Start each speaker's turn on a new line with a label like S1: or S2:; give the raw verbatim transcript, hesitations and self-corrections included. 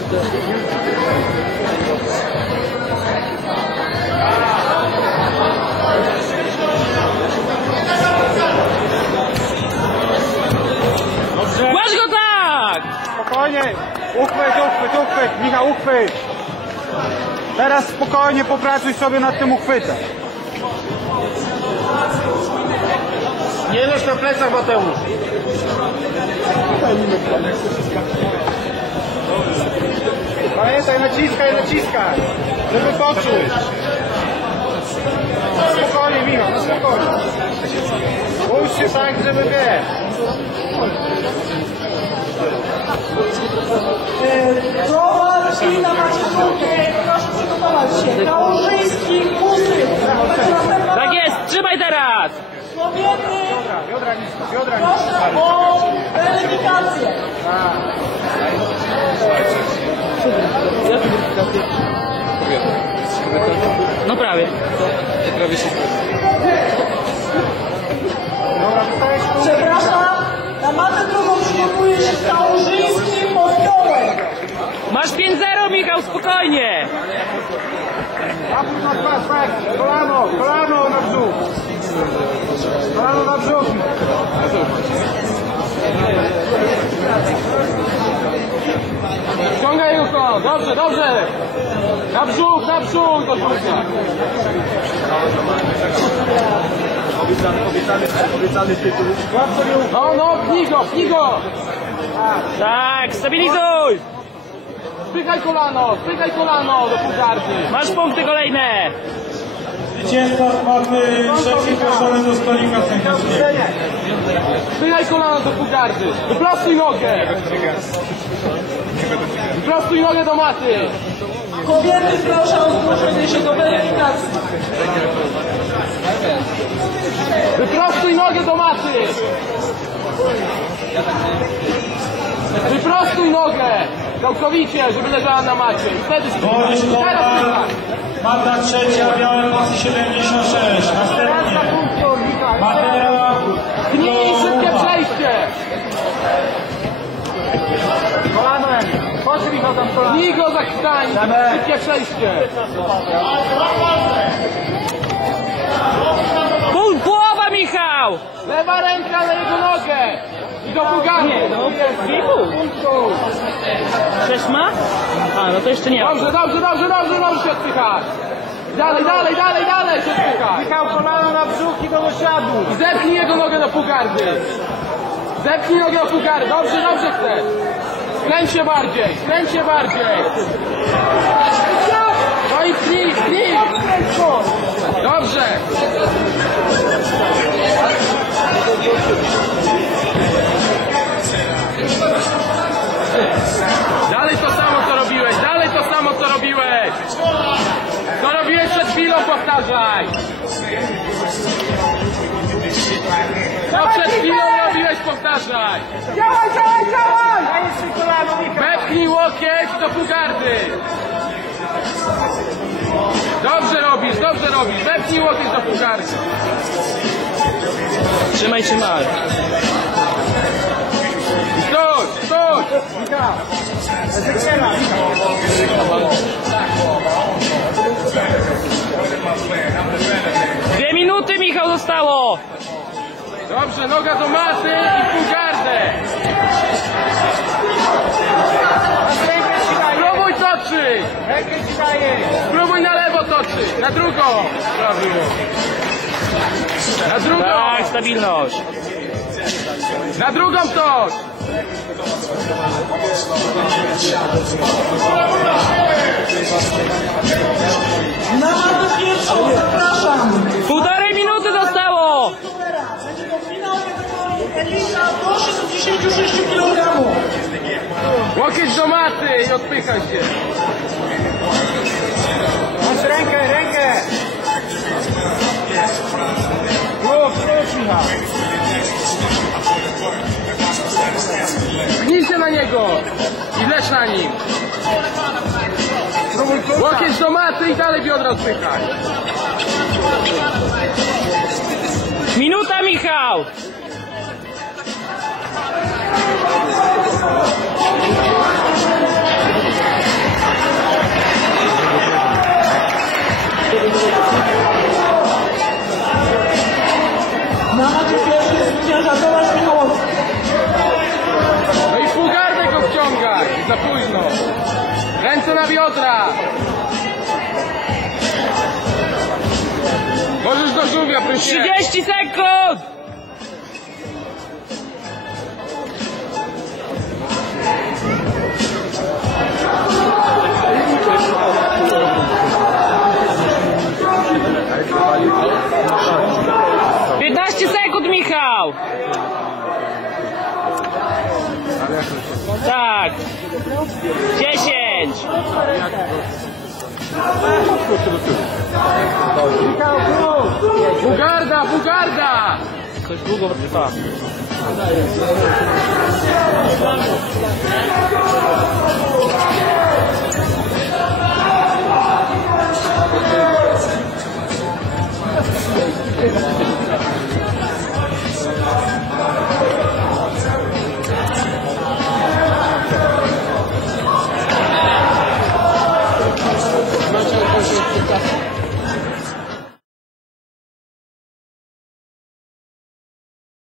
S1: Masz go tak!
S2: Spokojnie! Uchwyt, uchwyt, uchwyt! Michał, uchwyt! Teraz spokojnie popracuj sobie nad tym uchwytem. Nie leż na plecach, Mateusz! Pamiętaj, naciskaj, naciskaj! Żeby poczuć! Spokojnie, Michał, no spokojnie! Puść się tak, żeby wiesz!
S3: Kowalski na Maciejówkę, proszę przygotować się. Kałużyński, Kusy.
S1: Tak jest, trzymaj teraz!
S3: Słowiety,
S2: Biodra nisko, biodra nisko.
S3: proszę o weryfikację.
S1: No prawie. Prawie się.
S2: Dobra, dostajesz tu.
S3: Przepraszam, na matę drugą przygotuje się Kałużyński, Podkołek.
S1: Masz pięć zero, Michał, spokojnie!
S2: Napój na twarz, tak, kolano, kolano na brzuch. Kolano na brzuch.
S4: Ściągaj go, dobrze, dobrze! Na brzuch, na brzuch do brzucha!
S2: Obiecany, obiecany, obiecany tytuł.
S4: No, no, pnij go, pnij go!
S1: Tak, stabilizuj!
S4: Spychaj kolano, spychaj kolano do półgardy!
S1: Masz punkty kolejne!
S5: Zwycięzca mamy trzeci proszony do stolika technicznego.
S4: Spychaj kolano do półgardy! Wyprostuj nogę! Wyprostuj nogę do maty!
S3: Kobiety, proszę o zgłoszenie się do weryfikacji.
S4: Wyprostuj nogę do maty! Wyprostuj nogę! Całkowicie, żeby leżała na macie. I wtedy się
S5: Borysz
S4: teraz
S5: Kowal,
S4: pychaj.
S5: mata trzecia, białe pasy siedemdziesiąt sześć. Następnie Matera,
S4: Pnij, szybkie przejście!
S2: Kolano, Emil. Chodź, Michał, tam kolano.
S4: Pnij go za krtań, szybkie przejście!
S1: Pół, połowa, Michał!
S4: Lewa ręka na jego nogę! I do półgardy!
S1: No, dwie pół. Sześć ma? A, no to jeszcze nie ma.
S4: Dobrze, dobrze, dobrze, dobrze, dobrze się odpychać! Dalej, dalej, dalej, dalej się odpychać!
S2: Michał, kolano na brzuch i do osiadu.
S4: I zepnij jego nogę do półgardy! Zepnij nogę do półgardy! Dobrze, dobrze chcę! Skręć się bardziej, skręć się bardziej! No i pnij, pnij! Dobrze! Dalej to samo co robiłeś, dalej to samo co robiłeś! Co robiłeś przed chwilą, powtarzaj! Co przed chwilą robiłeś, powtarzaj!
S2: Działaj, działaj, działaj! Dajesz się kolano, Michał.
S4: Wepchnij łokieć do półgardy! Dobrze robisz, dobrze robisz! Wepchnij łokieć do półgardy!
S1: Trzymaj, trzymaj.
S4: Stój, stój!
S2: Michał. Ezekiela, Michał.
S1: Dwie minuty, Michał, zostało!
S4: Dobrze, noga do maty i w półgardę!
S2: Rękę ci daję.
S4: Spróbuj toczyć!
S2: Rękę ci daję.
S4: Spróbuj na lewo toczyć! Na drugą! Na drugą!
S1: Tak, stabilność.
S4: Na drugą tocz!
S3: Na matę pierwszą zapraszam.
S1: Półtorej minuty zostało!
S3: Będzie to finał kategorii elita do sześćdziesięciu sześciu kilogramów.
S4: Łokieć do maty i odpychaj się!
S2: Masz rękę, rękę. Plus, plus, Michał.
S4: Pchnij się na niego! I leć na nim!
S2: Spróbuj klucza.
S4: Łokieć do maty i dalej biodra odpychaj!
S1: Minuta, Michał!
S4: za późno. Ręce na biodra. Możesz do żółwia, proszę.
S1: trzydzieści sekund! piętnaście sekund, Michał! Tak! dziesięć!
S4: Bugarda, bugarda!
S1: Coś długo trwa.